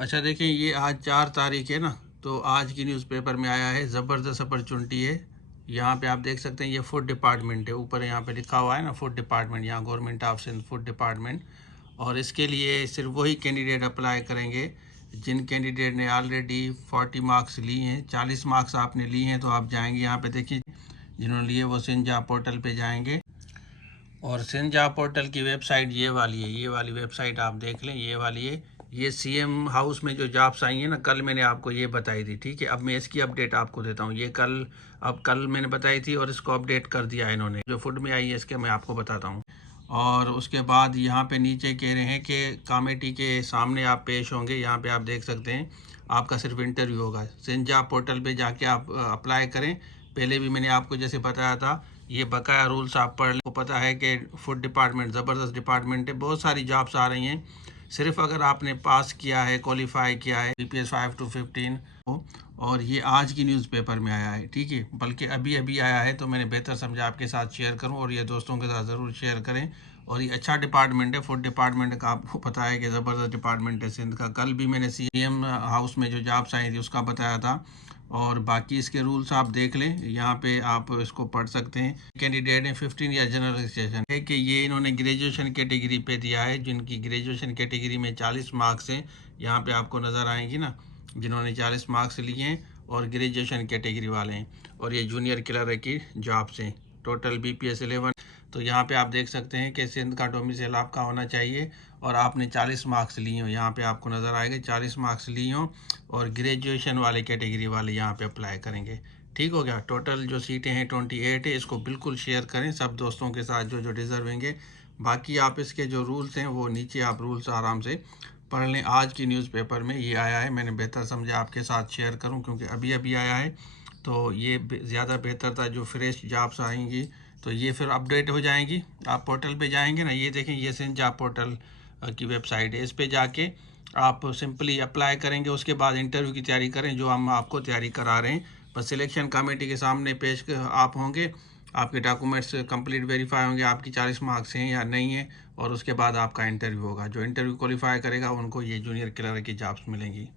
अच्छा देखिए, ये आज 4 तारीख है ना, तो आज की न्यूज़पेपर में आया है, ज़बरदस्त अपॉर्चुनिटी है। यहाँ पे आप देख सकते हैं, ये फूड डिपार्टमेंट है, ऊपर यहाँ पे लिखा हुआ है ना फूड डिपार्टमेंट, यहाँ government of Sindh food department. और इसके लिए सिर्फ वही कैंडिडेट अप्लाई करेंगे जिन कैंडिडेट ने ऑलरेडी 40 मार्क्स लिए हैं। 40 मार्क्स आपने लिए हैं तो आप जाएंगे, यहाँ पे देखिए जिन्होंने लिए वो सिंध जॉब पोर्टल पे जाएंगे। और सिंध जॉब पोर्टल की वेबसाइट ये वाली है, ये वाली वेबसाइट आप देख लें, ये वाली है। ये सीएम हाउस में जो जॉब्स आई हैं ना, कल मैंने आपको ये बताई थी, ठीक है। अब मैं इसकी अपडेट आपको देता हूँ। ये कल मैंने बताई थी और इसको अपडेट कर दिया है इन्होंने। जो फूड में आई है इसके मैं आपको बताता हूँ। और उसके बाद यहाँ पे नीचे कह रहे हैं कि कमेटी के सामने आप पेश होंगे। यहाँ पे आप देख सकते हैं, आपका सिर्फ इंटरव्यू होगा। सिंध जॉब पोर्टल पे जाके आप अप्लाई करें। पहले भी मैंने आपको जैसे बताया था, ये बकाया रूल्स आप पढ़ लें। को पता है कि फूड डिपार्टमेंट ज़बरदस्त डिपार्टमेंट है, बहुत सारी जॉब्स आ रही हैं। सिर्फ अगर आपने पास किया है, क्वालिफाई किया है BPS 5 to 15 को। और ये आज की न्यूज़पेपर में आया है, ठीक है, बल्कि अभी अभी आया है, तो मैंने बेहतर समझा आपके साथ शेयर करूं। और ये दोस्तों के साथ ज़रूर शेयर करें। और ये अच्छा डिपार्टमेंट है, फूड डिपार्टमेंट का। आपको पता है कि ज़बरदस्त डिपार्टमेंट है सिंध का। कल भी मैंने सीएम हाउस में जो जॉब्स आई थी उसका बताया था। और बाकी इसके रूल्स आप देख लें, यहाँ पे आप इसको पढ़ सकते हैं। कैंडिडेट है 15 या जनरल रजिस्ट्रेशन है कि ये इन्होंने ग्रेजुएशन कैटेगरी पे दिया है। जिनकी ग्रेजुएशन कैटेगरी में 40 मार्क्स हैं, यहाँ पे आपको नज़र आएंगी ना, जिन्होंने 40 मार्क्स लिए हैं और ग्रेजुएशन कैटेगरी वाले हैं। और ये जूनियर क्लर्क की जॉब्स हैं, टोटल BPS 11। तो यहाँ पे आप देख सकते हैं कि सिंध का डोमिसाइल आपका होना चाहिए और आपने 40 मार्क्स लिए हो। यहाँ पे आपको नज़र आएगा 40 मार्क्स लिए हो और ग्रेजुएशन वाले कैटेगरी वाले यहाँ पे अप्लाई करेंगे। ठीक हो गया। टोटल जो सीटें हैं 28 है। इसको बिल्कुल शेयर करें सब दोस्तों के साथ जो जो डिज़र्विंग है। बाकी आप इसके जो रूल्स हैं वो नीचे आप रूल्स आराम से पढ़ लें। आज की न्यूज़पेपर में ये आया है, मैंने बेहतर समझा आपके साथ शेयर करूं क्योंकि अभी अभी आया है, तो ये ज़्यादा बेहतर था। जो फ्रेश जॉब्स आएंगी तो ये फिर अपडेट हो जाएंगी। आप पोर्टल पे जाएंगे ना, ये देखें, ये सिंध जॉब पोर्टल की वेबसाइट है। इस पे जाके आप सिंपली अप्लाई करेंगे। उसके बाद इंटरव्यू की तैयारी करें जो हम आपको तैयारी करा रहे हैं। बस सिलेक्शन कमेटी के सामने पेश आप होंगे, आपके डॉक्यूमेंट्स कंप्लीट वेरीफाई होंगे, आपकी 40 मार्क्स हैं या नहीं है, और उसके बाद आपका इंटरव्यू होगा। जो इंटरव्यू क्वालिफाई करेगा उनको ये जूनियर क्लर्क की जॉब्स मिलेंगी।